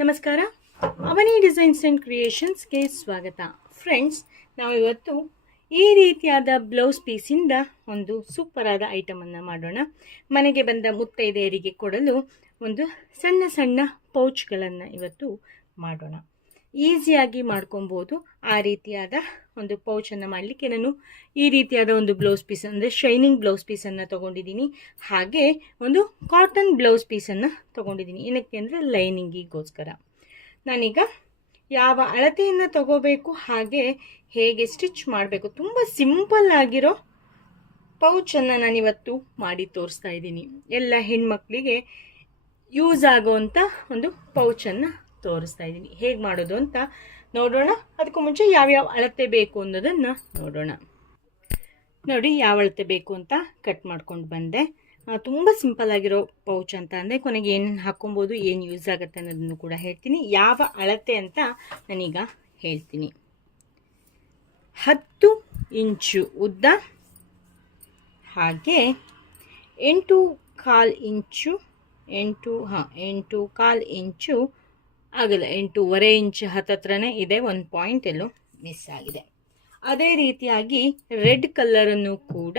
ನಮಸ್ಕಾರ. ಅವನಿ designs and ಕ್ರಿಯೇಷನ್ಸ್ಗೆ ಸ್ವಾಗತ. Friends, ನಾವು ಇವತ್ತು ಈ ರೀತಿಯಾದ ಬ್ಲೌಸ್ ಪೀಸಿಂದ ಒಂದು ಸೂಪರ್ ಆದ ಐಟಮನ್ನು ಮಾಡೋಣ. ಮನೆಗೆ ಬಂದ ಮುತ್ತೈದೆಯರಿಗೆ ಕೊಡಲು ಒಂದು ಸಣ್ಣ ಸಣ್ಣ ಪೌಚ್ಗಳನ್ನು ಇವತ್ತು ಮಾಡೋಣ. ಈಸಿಯಾಗಿ ಮಾಡ್ಕೊಬೋದು. ಆ ರೀತಿಯಾದ ಒಂದು ಪೌಚನ್ನು ಮಾಡಲಿಕ್ಕೆ ನಾನು ಈ ರೀತಿಯಾದ ಒಂದು ಬ್ಲೌಸ್ ಪೀಸ್ ಅಂದರೆ ಶೈನಿಂಗ್ ಬ್ಲೌಸ್ ಪೀಸನ್ನು ತೊಗೊಂಡಿದ್ದೀನಿ. ಹಾಗೆ ಒಂದು ಕಾಟನ್ ಬ್ಲೌಸ್ ಪೀಸನ್ನು ತೊಗೊಂಡಿದ್ದೀನಿ. ಏನಕ್ಕೆ ಅಂದರೆ ಲೈನಿಂಗಿಗೋಸ್ಕರ. ನಾನೀಗ ಯಾವ ಅಳತೆಯನ್ನು ತಗೋಬೇಕು ಹಾಗೆ ಹೇಗೆ ಸ್ಟಿಚ್ ಮಾಡಬೇಕು, ತುಂಬ ಸಿಂಪಲ್ ಆಗಿರೋ ಪೌಚನ್ನು ನಾನಿವತ್ತು ಮಾಡಿ ತೋರಿಸ್ತಾ ಇದ್ದೀನಿ. ಎಲ್ಲ ಹೆಣ್ಮಕ್ಳಿಗೆ ಯೂಸ್ ಆಗುವಂಥ ಒಂದು ಪೌಚನ್ನು ತೋರಿಸ್ತಾ ಇದ್ದೀನಿ. ಹೇಗೆ ಮಾಡೋದು ಅಂತ ನೋಡೋಣ. ಅದಕ್ಕೂ ಮುಂಚೆ ಯಾವ್ಯಾವ ಅಳತೆ ಬೇಕು ಅನ್ನೋದನ್ನು ನೋಡೋಣ. ನೋಡಿ, ಯಾವ ಅಳತೆ ಬೇಕು ಅಂತ ಕಟ್ ಮಾಡ್ಕೊಂಡು ಬಂದೆ. ತುಂಬ ಸಿಂಪಲ್ ಆಗಿರೋ ಪೌಚ್ ಅಂತ ಅಂದರೆ ಕೊನೆಗೆ ಏನೇನು ಹಾಕೊಬೋದು, ಏನು ಯೂಸ್ ಆಗುತ್ತೆ ಅನ್ನೋದನ್ನು ಕೂಡ ಹೇಳ್ತೀನಿ. ಯಾವ ಅಳತೆ ಅಂತ ನಾನೀಗ ಹೇಳ್ತೀನಿ. 10 ಇಂಚು ಉದ್ದ, ಹಾಗೆ 8.25 ಇಂಚು 8.25 ಇಂಚು ಆಗಲ್ಲ, 8.25 ಇಂಚು ಹತ್ತತ್ರನೇ ಇದೆ. ಒಂದು ಪಾಯಿಂಟ್ ಎಲ್ಲೋ ಮಿಸ್ ಆಗಿದೆ. ಅದೇ ರೀತಿಯಾಗಿ ರೆಡ್ ಕಲರನ್ನು ಕೂಡ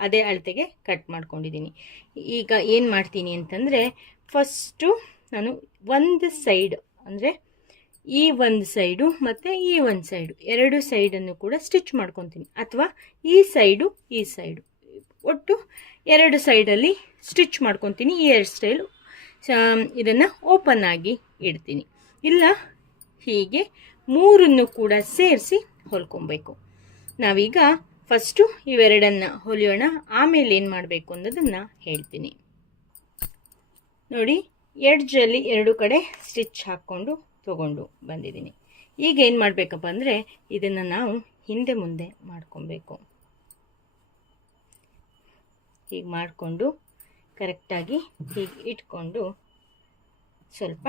ಅದೇ ಅಳತೆಗೆ ಕಟ್ ಮಾಡ್ಕೊಂಡಿದ್ದೀನಿ. ಈಗ ಏನು ಮಾಡ್ತೀನಿ ಅಂತಂದರೆ, ಫಸ್ಟು ನಾನು ಒಂದು ಸೈಡ್ ಅಂದರೆ ಈ ಒಂದು ಸೈಡು ಮತ್ತು ಈ ಒಂದು ಸೈಡು, ಎರಡು ಸೈಡನ್ನು ಕೂಡ ಸ್ಟಿಚ್ ಮಾಡ್ಕೊತೀನಿ. ಅಥವಾ ಈ ಸೈಡು ಒಟ್ಟು ಎರಡು ಸೈಡಲ್ಲಿ ಸ್ಟಿಚ್ ಮಾಡ್ಕೊತೀನಿ. ಈ ಎರಡು ಸ್ಟೈಲು ಇದನ್ನು ಓಪನ್ ಆಗಿ ಇಡ್ತೀನಿ. ಇಲ್ಲ ಹೀಗೆ ಮೂರನ್ನು ಕೂಡ ಸೇರಿಸಿ ಹೊಲ್ಕೊಬೇಕು. ನಾವೀಗ ಫಸ್ಟು ಇವೆರಡನ್ನು ಹೊಲಿಯೋಣ, ಆಮೇಲೆ ಏನು ಮಾಡಬೇಕು ಅನ್ನೋದನ್ನು ಹೇಳ್ತೀನಿ. ನೋಡಿ, ಎಡ್ಜಲ್ಲಿ ಎರಡು ಕಡೆ ಸ್ಟಿಚ್ ಹಾಕ್ಕೊಂಡು ತೊಗೊಂಡು ಬಂದಿದ್ದೀನಿ. ಈಗ ಏನು ಮಾಡಬೇಕಪ್ಪ ಅಂದರೆ, ಇದನ್ನು ನಾವು ಹಿಂದೆ ಮುಂದೆ ಮಾಡ್ಕೊಬೇಕು. ಹೀಗೆ ಮಾಡಿಕೊಂಡು ಕರೆಕ್ಟಾಗಿ ಹೀಗೆ ಇಟ್ಕೊಂಡು ಸ್ವಲ್ಪ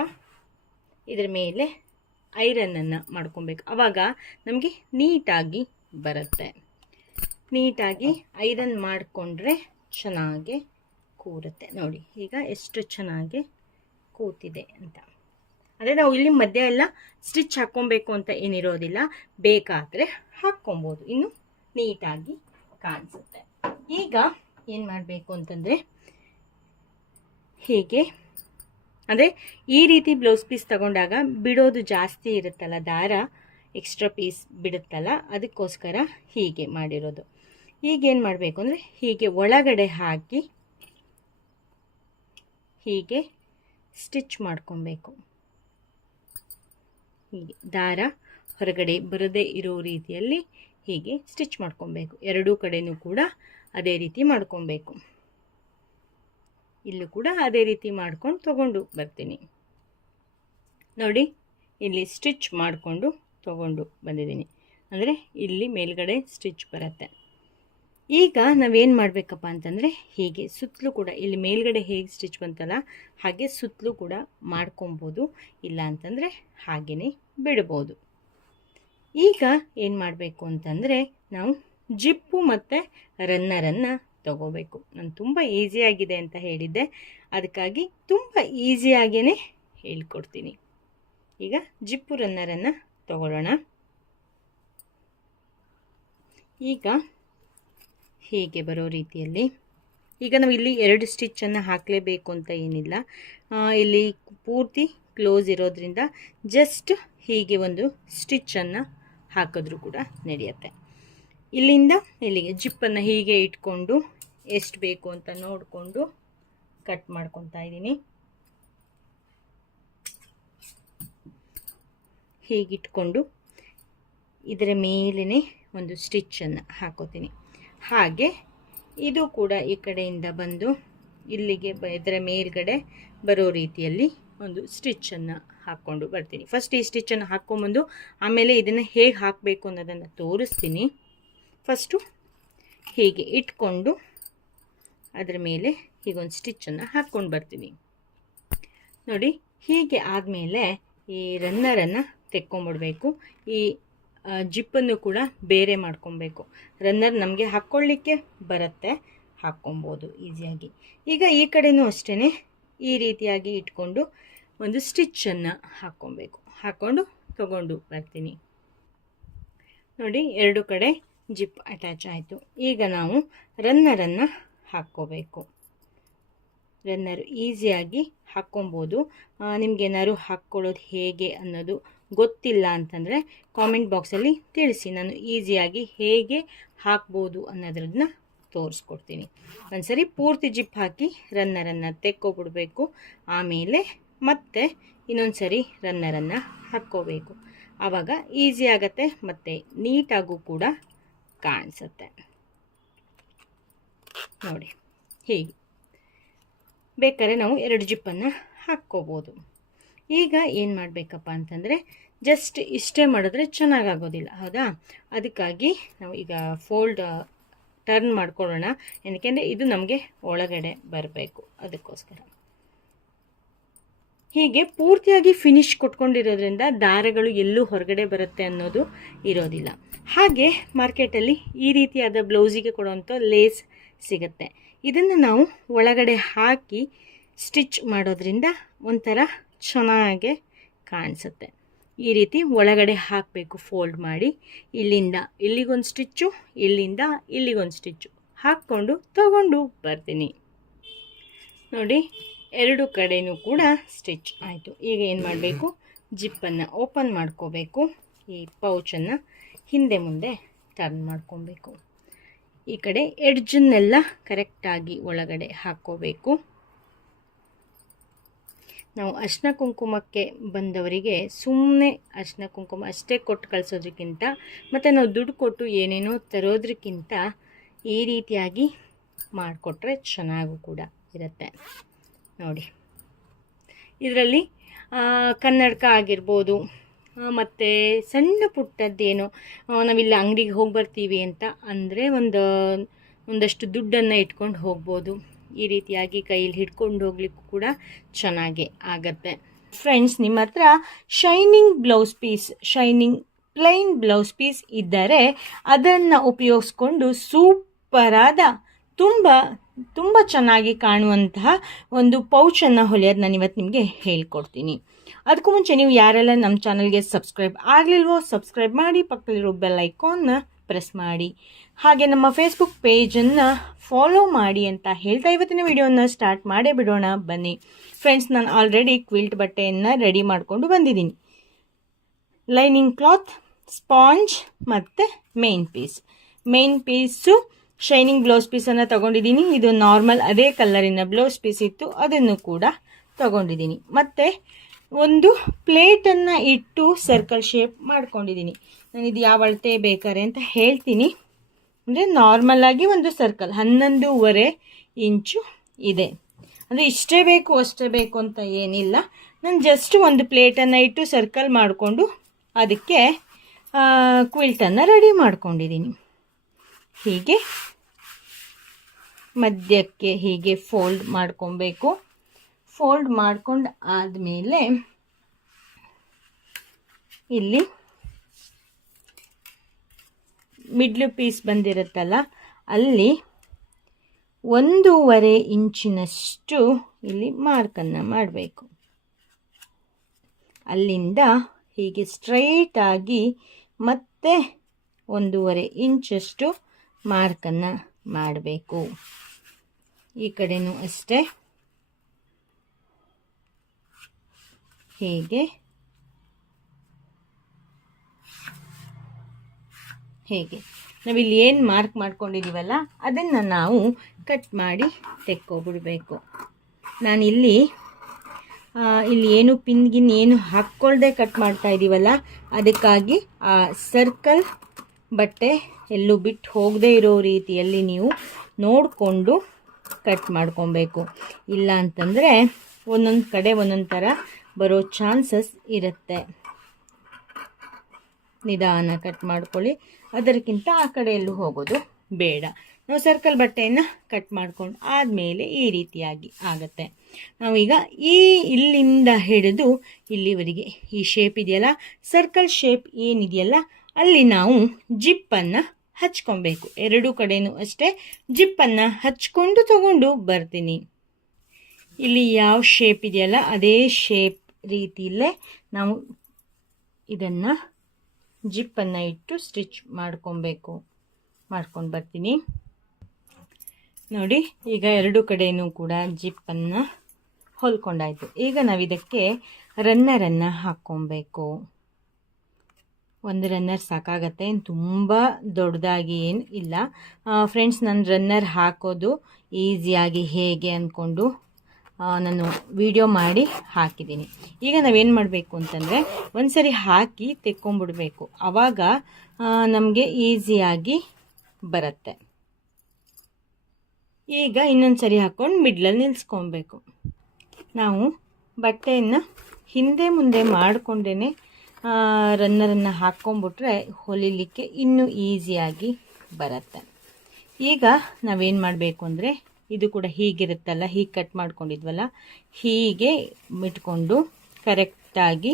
ಇದರ ಮೇಲೆ ಐರನ್ನನ್ನು ಮಾಡ್ಕೊಬೇಕು. ಆವಾಗ ನಮಗೆ ನೀಟಾಗಿ ಬರುತ್ತೆ. ನೀಟಾಗಿ ಐರನ್ ಮಾಡಿಕೊಂಡ್ರೆ ಚೆನ್ನಾಗಿ ಕೂರುತ್ತೆ. ನೋಡಿ ಈಗ ಎಷ್ಟು ಚೆನ್ನಾಗಿ ಕೂತಿದೆ ಅಂತ. ಅಂದರೆ ನಾವು ಇಲ್ಲಿ ಮಧ್ಯೆ ಎಲ್ಲ ಸ್ಟಿಚ್ ಹಾಕ್ಕೊಬೇಕು ಅಂತ ಏನಿರೋದಿಲ್ಲ, ಬೇಕಾದರೆ ಹಾಕ್ಕೊಬೋದು, ಇನ್ನು ನೀಟಾಗಿ ಕಾಣಿಸುತ್ತೆ. ಈಗ ಏನು ಮಾಡಬೇಕು ಅಂತಂದರೆ, ಹೀಗೆ ಅಂದರೆ ಈ ರೀತಿ ಬ್ಲೌಸ್ ಪೀಸ್ ತಗೊಂಡಾಗ ಬಿಡೋದು ಜಾಸ್ತಿ ಇರುತ್ತಲ್ಲ, ದಾರ ಎಕ್ಸ್ಟ್ರಾ ಪೀಸ್ ಬಿಡುತ್ತಲ್ಲ, ಅದಕ್ಕೋಸ್ಕರ ಹೀಗೆ ಮಾಡಿರೋದು. ಈಗೇನು ಮಾಡಬೇಕು ಅಂದರೆ, ಹೀಗೆ ಒಳಗಡೆ ಹಾಕಿ ಹೀಗೆ ಸ್ಟಿಚ್ ಮಾಡ್ಕೊಬೇಕು. ಹೀಗೆ ದಾರ ಹೊರಗಡೆ ಬರದೇ ಇರೋ ರೀತಿಯಲ್ಲಿ ಹೀಗೆ ಸ್ಟಿಚ್ ಮಾಡ್ಕೊಬೇಕು. ಎರಡೂ ಕಡೆಯೂ ಕೂಡ ಅದೇ ರೀತಿ ಮಾಡ್ಕೊಬೇಕು. ಇಲ್ಲೂ ಕೂಡ ಅದೇ ರೀತಿ ಮಾಡ್ಕೊಂಡು ತಗೊಂಡು ಬರ್ತೀನಿ. ನೋಡಿ, ಇಲ್ಲಿ ಸ್ಟಿಚ್ ಮಾಡಿಕೊಂಡು ತಗೊಂಡು ಬಂದಿದ್ದೀನಿ. ಅಂದರೆ ಇಲ್ಲಿ ಮೇಲ್ಗಡೆ ಸ್ಟಿಚ್ ಬರುತ್ತೆ. ಈಗ ನಾವೇನು ಮಾಡಬೇಕಪ್ಪ ಅಂತಂದರೆ, ಹೀಗೆ ಸುತ್ತಲೂ ಕೂಡ ಇಲ್ಲಿ ಮೇಲ್ಗಡೆ ಹೇಗೆ ಸ್ಟಿಚ್ ಬಂತಲ್ಲ ಹಾಗೆ ಸುತ್ತಲೂ ಕೂಡ ಮಾಡ್ಕೊಬೋದು. ಇಲ್ಲ ಅಂತಂದರೆ ಹಾಗೆಯೇ ಬಿಡ್ಬೋದು. ಈಗ ಏನು ಮಾಡಬೇಕು ಅಂತಂದರೆ, ನಾವು ಜಿಪ್ಪು ಮತ್ತು ರನ್ನರನ್ನು ತಗೋಬೇಕು. ನಾನು ತುಂಬ ಈಸಿಯಾಗಿದೆ ಅಂತ ಹೇಳಿದ್ದೆ, ಅದಕ್ಕಾಗಿ ತುಂಬ ಈಸಿಯಾಗೇ ಹೇಳ್ಕೊಡ್ತೀನಿ. ಈಗ ಜಿಪ್ಪು ರನ್ನರನ್ನು ತಗೊಳ್ಳೋಣ. ಈಗ ಹೀಗೆ ಬರೋ ರೀತಿಯಲ್ಲಿ, ಈಗ ನಾವು ಇಲ್ಲಿ 2 ಸ್ಟಿಚ್ಚನ್ನು ಹಾಕಲೇಬೇಕು ಅಂತ ಏನಿಲ್ಲ. ಇಲ್ಲಿ ಪೂರ್ತಿ ಕ್ಲೋಸ್ ಇರೋದ್ರಿಂದ ಜಸ್ಟ್ ಹೀಗೆ ಒಂದು ಸ್ಟಿಚ್ಚನ್ನು ಹಾಕಿದ್ರೂ ಕೂಡ ನಡೆಯುತ್ತೆ. ಇಲ್ಲಿಂದ ಇಲ್ಲಿಗೆ ಜಿಪ್ಪನ್ನು ಹೀಗೆ ಇಟ್ಕೊಂಡು ಎಷ್ಟು ಬೇಕು ಅಂತ ನೋಡಿಕೊಂಡು ಕಟ್ ಮಾಡ್ಕೊತಾ ಇದ್ದೀನಿ. ಹೀಗಿಟ್ಕೊಂಡು ಇದರ ಮೇಲೇ ಒಂದು ಸ್ಟಿಚ್ಚನ್ನು ಹಾಕೋತೀನಿ. ಹಾಗೆ ಇದು ಕೂಡ ಈ ಕಡೆಯಿಂದ ಬಂದು ಇಲ್ಲಿಗೆ ಇದರ ಮೇಲ್ಗಡೆ ಬರೋ ರೀತಿಯಲ್ಲಿ ಒಂದು ಸ್ಟಿಚ್ಚನ್ನು ಹಾಕ್ಕೊಂಡು ಬರ್ತೀನಿ. ಫಸ್ಟ್ ಈ ಸ್ಟಿಚ್ಚನ್ನು ಹಾಕ್ಕೊಂಬಂದು ಆಮೇಲೆ ಇದನ್ನು ಹೇಗೆ ಹಾಕಬೇಕು ಅನ್ನೋದನ್ನು ತೋರಿಸ್ತೀನಿ. ಫಸ್ಟು ಹೀಗೆ ಇಟ್ಕೊಂಡು ಅದರ ಮೇಲೆ ಹೀಗೊಂದು ಸ್ಟಿಚ್ಚನ್ನು ಹಾಕ್ಕೊಂಡು ಬರ್ತೀನಿ. ನೋಡಿ, ಹೀಗೆ ಆದಮೇಲೆ ಈ ರನ್ನರನ್ನು ತೆಕ್ಕೊಂಬಿಡಬೇಕು. ಈ ಜಿಪ್ಪನ್ನು ಕೂಡ ಬೇರೆ ಮಾಡ್ಕೊಬೇಕು. ರನ್ನರ್ ನಮಗೆ ಹಾಕ್ಕೊಳ್ಳಿಕ್ಕೆ ಬರುತ್ತೆ, ಹಾಕ್ಕೊಬೋದು ಈಸಿಯಾಗಿ. ಈಗ ಈ ಕಡೆನೂ ಅಷ್ಟೇ ಈ ರೀತಿಯಾಗಿ ಇಟ್ಕೊಂಡು ಒಂದು ಸ್ಟಿಚ್ಚನ್ನು ಹಾಕ್ಕೊಂಡು ತಗೊಂಡು ಬರ್ತೀನಿ. ನೋಡಿ, 2 ಕಡೆ ಜಿಪ್ ಅಟ್ಯಾಚ್ ಆಯಿತು. ಈಗ ನಾವು ರನ್ನರನ್ನು ಹಾಕ್ಕೋಬೇಕು. ರನ್ನರ್ ಈಸಿಯಾಗಿ ಹಾಕ್ಕೊಬೋದು. ನಿಮಗೇನಾದ್ರು ಹಾಕ್ಕೊಳ್ಳೋದು ಹೇಗೆ ಅನ್ನೋದು ಗೊತ್ತಿಲ್ಲ ಅಂತಂದರೆ ಕಾಮೆಂಟ್ ಬಾಕ್ಸಲ್ಲಿ ತಿಳಿಸಿ. ನಾನು ಈಸಿಯಾಗಿ ಹೇಗೆ ಹಾಕ್ಬೋದು ಅನ್ನೋದನ್ನ ತೋರಿಸ್ಕೊಡ್ತೀನಿ. ಒಂದ್ಸರಿ ಪೂರ್ತಿ ಜಿಪ್ ಹಾಕಿ ರನ್ನರನ್ನು ತೆಕ್ಕೊಬಿಡ್ಬೇಕು. ಆಮೇಲೆ ಮತ್ತೆ ಇನ್ನೊಂದು ಸರಿ ರನ್ನರನ್ನು ಹಾಕ್ಕೋಬೇಕು. ಆವಾಗ ಈಸಿ ಆಗುತ್ತೆ ಮತ್ತು ನೀಟಾಗೂ ಕೂಡ ಕಾಣಿಸುತ್ತೆ. ನೋಡಿ, ಹೀಗೆ ಬೇಕಾದ್ರೆ ನಾವು 2 ಜಿಪ್ಪನ್ನು ಹಾಕ್ಕೋಬೋದು. ಈಗ ಏನು ಮಾಡಬೇಕಪ್ಪ ಅಂತಂದರೆ ಜಸ್ಟ್ ಇಷ್ಟೇ ಮಾಡಿದ್ರೆ ಚೆನ್ನಾಗಾಗೋದಿಲ್ಲ, ಹೌದಾ? ಅದಕ್ಕಾಗಿ ನಾವು ಈಗ ಟರ್ನ್ ಮಾಡ್ಕೊಳ್ಳೋಣ. ಏನಕ್ಕೆಂದರೆ ಇದು ನಮಗೆ ಒಳಗಡೆ ಬರಬೇಕು, ಅದಕ್ಕೋಸ್ಕರ. ಹೀಗೆ ಪೂರ್ತಿಯಾಗಿ ಫಿನಿಶ್ ಕೊಟ್ಕೊಂಡಿರೋದ್ರಿಂದ ದಾರಗಳು ಎಲ್ಲೂ ಹೊರಗಡೆ ಬರುತ್ತೆ ಅನ್ನೋದು ಇರೋದಿಲ್ಲ. ಹಾಗೆ ಮಾರ್ಕೆಟಲ್ಲಿ ಈ ರೀತಿಯಾದ ಬ್ಲೌಸಿಗೆ ಕೊಡುವಂಥ ಲೇಸ್ ಸಿಗುತ್ತೆ. ಇದನ್ನು ನಾವು ಒಳಗಡೆ ಹಾಕಿ ಸ್ಟಿಚ್ ಮಾಡೋದ್ರಿಂದ ಒಂಥರ ಚೆನ್ನಾಗೆ ಕಾಣಿಸುತ್ತೆ. ಈ ರೀತಿ ಒಳಗಡೆ ಹಾಕಬೇಕು, ಫೋಲ್ಡ್ ಮಾಡಿ. ಇಲ್ಲಿಂದ ಇಲ್ಲಿಗೊಂದು ಸ್ಟಿಚ್ಚು, ಇಲ್ಲಿಂದ ಇಲ್ಲಿಗೊಂದು ಸ್ಟಿಚ್ಚು ಹಾಕ್ಕೊಂಡು ತಗೊಂಡು ಬರ್ತೀನಿ. ನೋಡಿ, 2 ಕಡೆಯೂ ಕೂಡ ಸ್ಟಿಚ್ ಆಯಿತು. ಈಗ ಏನು ಮಾಡಬೇಕು, ಜಿಪ್ಪನ್ನು ಓಪನ್ ಮಾಡ್ಕೋಬೇಕು. ಈ ಪೌಚನ್ನು ಹಿಂದೆ ಮುಂದೆ ಟರ್ನ್ ಮಾಡ್ಕೊಬೇಕು. ಈ ಕಡೆ ಎಡ್ಜನ್ನೆಲ್ಲ ಕರೆಕ್ಟಾಗಿ ಒಳಗಡೆ ಹಾಕ್ಕೋಬೇಕು. ನಾವು ಅರಿಶಿನ ಕುಂಕುಮಕ್ಕೆ ಬಂದವರಿಗೆ ಸುಮ್ಮನೆ ಅರಿಶಿನ ಕುಂಕುಮ ಅಷ್ಟೇ ಕೊಟ್ಟು ಕಳಿಸೋದ್ರಕ್ಕಿಂತ, ಮತ್ತು ನಾವು ದುಡ್ಡು ಕೊಟ್ಟು ಏನೇನೋ ತರೋದ್ರಕ್ಕಿಂತ ಈ ರೀತಿಯಾಗಿ ಮಾಡಿಕೊಟ್ರೆ ಚೆನ್ನಾಗೂ ಕೂಡ ಇರುತ್ತೆ. ನೋಡಿ, ಇದರಲ್ಲಿ ಕನ್ನಡಕ ಆಗಿರ್ಬೋದು, ಮತ್ತು ಸಣ್ಣ ಪುಟ್ಟದ್ದೇನೋ ನಾವಿಲ್ಲ ಅಂಗಡಿಗೆ ಹೋಗಿ ಬರ್ತೀವಿ ಅಂತ ಅಂದರೆ ಒಂದಷ್ಟು ದುಡ್ಡನ್ನು ಇಟ್ಕೊಂಡು ಹೋಗ್ಬೋದು. ಈ ರೀತಿಯಾಗಿ ಕೈಯಲ್ಲಿ ಹಿಡ್ಕೊಂಡು ಹೋಗ್ಲಿಕ್ಕೂ ಕೂಡ ಚೆನ್ನಾಗೇ ಆಗತ್ತೆ. ಫ್ರೆಂಡ್ಸ್, ನಿಮ್ಮ ಹತ್ರ ಶೈನಿಂಗ್ ಪ್ಲೈನ್ ಬ್ಲೌಸ್ ಪೀಸ್ ಇದ್ದರೆ ಅದನ್ನು ಉಪಯೋಗಿಸ್ಕೊಂಡು ಸೂಪರಾದ ತುಂಬ ಚೆನ್ನಾಗಿ ಕಾಣುವಂತಹ ಒಂದು ಪೌಚನ್ನು ಹೊಲಿಯೋದು ನಾನು ಇವತ್ತು ನಿಮಗೆ ಹೇಳ್ಕೊಡ್ತೀನಿ. ಅದಕ್ಕೂ ಮುಂಚೆ ನೀವು ಯಾರೆಲ್ಲ ನಮ್ಮ ಚಾನಲ್ಗೆ ಸಬ್ಸ್ಕ್ರೈಬ್ ಆಗಲಿಲ್ವೋ ಸಬ್ಸ್ಕ್ರೈಬ್ ಮಾಡಿ, ಪಕ್ಕದಲ್ಲಿರೋ ಬೆಲ್ ಐಕಾನ್ನ ಪ್ರೆಸ್ ಮಾಡಿ. ಹಾಗೆ ನಮ್ಮ ಫೇಸ್ಬುಕ್ ಪೇಜನ್ನು ಫಾಲೋ ಮಾಡಿ ಅಂತ ಹೇಳ್ತಾ ಇವತ್ತಿನ ವಿಡಿಯೋನ ಸ್ಟಾರ್ಟ್ ಮಾಡೇ ಬಿಡೋಣ ಬನ್ನಿ. ಫ್ರೆಂಡ್ಸ್, ನಾನು ಆಲ್ರೆಡಿ ಕ್ವಿಲ್ಟ್ ಬಟ್ಟೆಯನ್ನು ರೆಡಿ ಮಾಡಿಕೊಂಡು ಬಂದಿದ್ದೀನಿ. ಲೈನಿಂಗ್ ಕ್ಲಾತ್, ಸ್ಪಾಂಜ್ ಮತ್ತು ಮೇನ್ ಪೀಸು ಶೈನಿಂಗ್ ಬ್ಲೌಸ್ ಪೀಸನ್ನು ತೊಗೊಂಡಿದ್ದೀನಿ. ಇದು ನಾರ್ಮಲ್ ಅದೇ ಕಲರಿನ ಬ್ಲೌಸ್ ಪೀಸ್ ಇತ್ತು, ಅದನ್ನು ಕೂಡ ತೊಗೊಂಡಿದ್ದೀನಿ. ಮತ್ತು ಒಂದು ಪ್ಲೇಟನ್ನು ಇಟ್ಟು ಸರ್ಕಲ್ ಶೇಪ್ ಮಾಡ್ಕೊಂಡಿದ್ದೀನಿ. ನಾನು ಇದು ಯಾವ ಅಳತೆ ಬೇಕಾರೆ ಅಂತ ಹೇಳ್ತೀನಿ. ಅಂದರೆ ನಾರ್ಮಲಾಗಿ ಒಂದು ಸರ್ಕಲ್ 11.5 ಇಂಚು ಇದೆ. ಅಂದರೆ ಇಷ್ಟೇ ಬೇಕು ಅಷ್ಟೇ ಬೇಕು ಅಂತ ಏನಿಲ್ಲ. ನಾನು ಜಸ್ಟ್ ಒಂದು ಪ್ಲೇಟನ್ನು ಇಟ್ಟು ಸರ್ಕಲ್ ಮಾಡಿಕೊಂಡು ಅದಕ್ಕೆ ಕ್ವಿಲ್ಟನ್ನು ರೆಡಿ ಮಾಡ್ಕೊಂಡಿದ್ದೀನಿ. ಹೀಗೆ ಮಧ್ಯಕ್ಕೆ ಹೀಗೆ ಫೋಲ್ಡ್ ಮಾಡ್ಕೊಬೇಕು. ಫೋಲ್ಡ್ ಮಾಡ್ಕೊಂಡು ಆದಮೇಲೆ ಇಲ್ಲಿ ಮಿಡ್ಲು ಪೀಸ್ ಬಂದಿರುತ್ತಲ್ಲ, ಅಲ್ಲಿ 1.5 ಇಂಚಿನಷ್ಟು ಇಲ್ಲಿ ಮಾರ್ಕನ್ನು ಮಾಡಬೇಕು. ಅಲ್ಲಿಂದ ಹೀಗೆ ಸ್ಟ್ರೈಟಾಗಿ ಮತ್ತೆ 1.5 ಇಂಚಷ್ಟು ಮಾರ್ಕನ್ನು ಮಾಡಬೇಕು. ಈ ಕಡೆನೂ ಅಷ್ಟೇ ಹೀಗೆ ನಾವಿಲ್ಲಿ ಏನು ಮಾರ್ಕ್ ಮಾಡ್ಕೊಂಡಿದ್ದೀವಲ್ಲ ಅದನ್ನು ನಾವು ಕಟ್ ಮಾಡಿ ತೆಕ್ಕೊಬಿಡಬೇಕು. ನಾನಿಲ್ಲಿ ಏನು ಪಿನ್ಗಿನ್ ಏನು ಹಾಕ್ಕೊಳ್ದೆ ಕಟ್ ಮಾಡ್ತಾ ಇದ್ದೀವಲ್ಲ, ಅದಕ್ಕಾಗಿ ಆ ಸರ್ಕಲ್ ಬಟ್ಟೆ ಎಲ್ಲೂ ಬಿಟ್ಟು ಹೋಗದೇ ಇರೋ ರೀತಿಯಲ್ಲಿ ನೀವು ನೋಡಿಕೊಂಡು ಕಟ್ ಮಾಡ್ಕೊಬೇಕು. ಇಲ್ಲ ಅಂತಂದರೆ ಒಂದೊಂದು ಕಡೆ ಒಂದೊಂದು ಥರ ಬರೋ ಚಾನ್ಸಸ್ ಇರುತ್ತೆ. ನಿಧಾನ ಕಟ್ ಮಾಡ್ಕೊಳ್ಳಿ, ಅದಕ್ಕಿಂತ ಆ ಕಡೆ ಎಲ್ಲೂ ಹೋಗೋದು ಬೇಡ. ನಾವು ಸರ್ಕಲ್ ಬಟ್ಟೆಯನ್ನು ಕಟ್ ಮಾಡ್ಕೊಂಡು ಆದಮೇಲೆ ಈ ರೀತಿಯಾಗಿ ಆಗುತ್ತೆ. ನಾವೀಗ ಇಲ್ಲಿಂದ ಹಿಡಿದು ಇಲ್ಲಿವರೆಗೆ ಈ ಶೇಪ್ ಇದೆಯಲ್ಲ, ಸರ್ಕಲ್ ಶೇಪ್ ಏನಿದೆಯಲ್ಲ, ಅಲ್ಲಿ ನಾವು ಜಿಪ್ಪನ್ನು ಹಚ್ಕೊಬೇಕು. 2 ಕಡೆನೂ ಅಷ್ಟೇ ಜಿಪ್ಪನ್ನು ಹಚ್ಕೊಂಡು ತಗೊಂಡು ಬರ್ತೀನಿ. ಇಲ್ಲಿ ಯಾವ ಶೇಪ್ ಇದೆಯಲ್ಲ ಅದೇ ಶೇಪ್ ರೀತಿಯಲ್ಲೇ ನಾವು ಇದನ್ನು ಜಿಪ್ಪನ್ನು ಇಟ್ಟು ಸ್ಟಿಚ್ ಮಾಡ್ಕೊಂಡು ಬರ್ತೀನಿ ನೋಡಿ. ಈಗ ಎರಡು ಕಡೆಯೂ ಕೂಡ ಜಿಪ್ಪನ್ನು ಹೊಲ್ಕೊಂಡಾಯಿತು. ಈಗ ನಾವು ಇದಕ್ಕೆ ರನ್ನರನ್ನು ಹಾಕ್ಕೊಬೇಕು. ಒಂದು ರನ್ನರ್ ಸಾಕಾಗತ್ತೆ, ತುಂಬ ದೊಡ್ಡದಾಗಿ ಏನು ಇಲ್ಲ ಫ್ರೆಂಡ್ಸ್. ನಾನು ರನ್ನರ್ ಹಾಕೋದು ಈಸಿಯಾಗಿ ಹೇಗೆ ಅಂದ್ಕೊಂಡು ನಾನು ವಿಡಿಯೋ ಮಾಡಿ ಹಾಕಿದ್ದೀನಿ. ಈಗ ನಾವೇನು ಮಾಡಬೇಕು ಅಂತಂದರೆ ಒಂದು ಸರಿ ಹಾಕಿ ತೆಕ್ಕೊಂಬಿಡ್ಬೇಕು, ಆವಾಗ ನಮಗೆ ಈಸಿಯಾಗಿ ಬರುತ್ತೆ. ಈಗ ಇನ್ನೊಂದು ಸರಿ ಹಾಕ್ಕೊಂಡು ಮಿಡ್ಲಲ್ಲಿ ನಿಲ್ಲಿಸ್ಕೊಬೇಕು. ನಾವು ಬಟ್ಟೆಯನ್ನು ಹಿಂದೆ ಮುಂದೆ ಮಾಡಿಕೊಂಡೇ ರನ್ನರನ್ನು ಹಾಕ್ಕೊಂಬಿಟ್ರೆ ಹೊಲಿಲಿಕ್ಕೆ ಇನ್ನೂ ಈಸಿಯಾಗಿ ಬರುತ್ತೆ. ಈಗ ನಾವೇನು ಮಾಡಬೇಕು ಅಂದರೆ ಇದು ಕೂಡ ಹೀಗಿರುತ್ತಲ್ಲ, ಹೀಗೆ ಕಟ್ ಮಾಡ್ಕೊಂಡಿದ್ವಲ್ಲ, ಹೀಗೆ ಇಟ್ಕೊಂಡು ಕರೆಕ್ಟಾಗಿ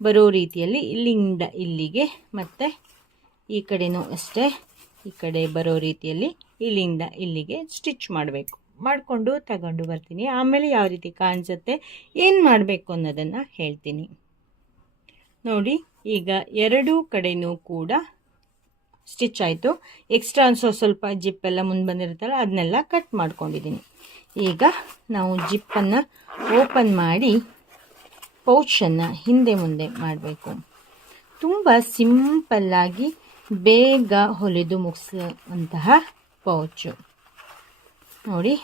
ಬರೋ ರೀತಿಯಲ್ಲಿ ಇಲ್ಲಿಂದ ಇಲ್ಲಿಗೆ ಮತ್ತು ಈ ಕಡೆನೂ ಅಷ್ಟೇ ಈ ಕಡೆ ಬರೋ ರೀತಿಯಲ್ಲಿ ಇಲ್ಲಿಂದ ಇಲ್ಲಿಗೆ ಸ್ಟಿಚ್ ಮಾಡಿಕೊಂಡು ತಗೊಂಡು ಬರ್ತೀನಿ. ಆಮೇಲೆ ಯಾವ ರೀತಿ ಕಾಣಿಸುತ್ತೆ, ಏನು ಮಾಡಬೇಕು ಅನ್ನೋದನ್ನು ಹೇಳ್ತೀನಿ ನೋಡಿ. ಈಗ ಎರಡೂ ಕಡೆಯೂ ಕೂಡ ಸ್ಟಿಚ್ ಆಯಿತು. ಎಕ್ಸ್ಟ್ರಾ ಸ್ವಲ್ಪ ಜಿಪ್ಪೆಲ್ಲ ಮುಂದೆ ಬಂದಿರುತ್ತಲ್ಲ ಅದನ್ನೆಲ್ಲ ಕಟ್ ಮಾಡ್ಕೊಂಡಿದ್ದೀನಿ. ಈಗ ನಾವು ಜಿಪ್ಪನ್ನು ಓಪನ್ ಮಾಡಿ ಪೌಚನ್ನು ಹಿಂದೆ ಮುಂದೆ ಮಾಡಬೇಕು. ತುಂಬ ಸಿಂಪಲ್ಲಾಗಿ ಬೇಗ ಹೊಲಿದು ಮುಗಿಸುವಂತಹ ಪೌಚು ನೋಡಿ.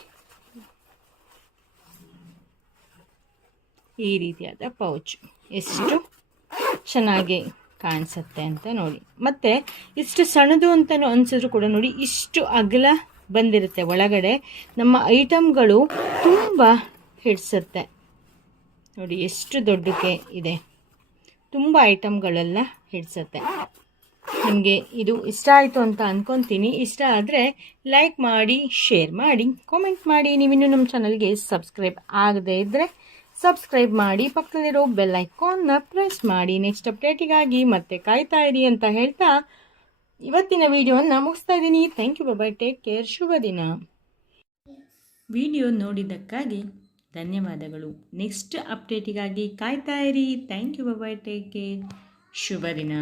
ಈ ರೀತಿಯಾದ ಪೌಚ್ ಎಷ್ಟು ಚೆನ್ನಾಗಿ ಕಾಣಿಸುತ್ತೆ ಅಂತ ನೋಡಿ. ಮತ್ತು ಇಷ್ಟು ಸಣ್ಣದು ಅಂತಲೂ ಅನಿಸಿದ್ರು ಕೂಡ ನೋಡಿ, ಇಷ್ಟು ಅಗಲ ಬಂದಿರುತ್ತೆ ಒಳಗಡೆ. ನಮ್ಮ ಐಟಮ್ಗಳು ತುಂಬ ಹಿಡಿಸುತ್ತೆ ನೋಡಿ, ಎಷ್ಟು ದೊಡ್ಡಕ್ಕೆ ಇದೆ, ತುಂಬ ಐಟಮ್ಗಳೆಲ್ಲ ಹಿಡಿಸುತ್ತೆ. ನಿಮಗೆ ಇದು ಇಷ್ಟ ಆಯಿತು ಅಂತ ಅಂದ್ಕೊತೀನಿ. ಇಷ್ಟ ಆದರೆ ಲೈಕ್ ಮಾಡಿ, ಶೇರ್ ಮಾಡಿ, ಕಾಮೆಂಟ್ ಮಾಡಿ. ನೀವಿನ್ನೂ ನಮ್ಮ ಚಾನಲ್ಗೆ ಸಬ್ಸ್ಕ್ರೈಬ್ ಆಗದೇ ಇದ್ದರೆ ಸಬ್ಸ್ಕ್ರೈಬ್ ಮಾಡಿ, ಪಕ್ಕದಲ್ಲಿರೋ ಬೆಲ್ ಐಕಾನ್ನ ಪ್ರೆಸ್ ಮಾಡಿ. ನೆಕ್ಸ್ಟ್ ಅಪ್ಡೇಟಿಗಾಗಿ ಮತ್ತೆ ಕಾಯ್ತಾ ಇರಿ ಅಂತ ಹೇಳ್ತಾ ಇವತ್ತಿನ ವಿಡಿಯೋವನ್ನು ಮುಗಿಸ್ತಾ ಇದ್ದೀನಿ. Thank you, bye, take care, ಶುಭ ದಿನ. ವಿಡಿಯೋ ನೋಡಿದ್ದಕ್ಕಾಗಿ ಧನ್ಯವಾದಗಳು. ನೆಕ್ಸ್ಟ್ ಅಪ್ಡೇಟಿಗಾಗಿ ಕಾಯ್ತಾ ಇರಿ. Thank you, bye, take care, ಶುಭ ದಿನ.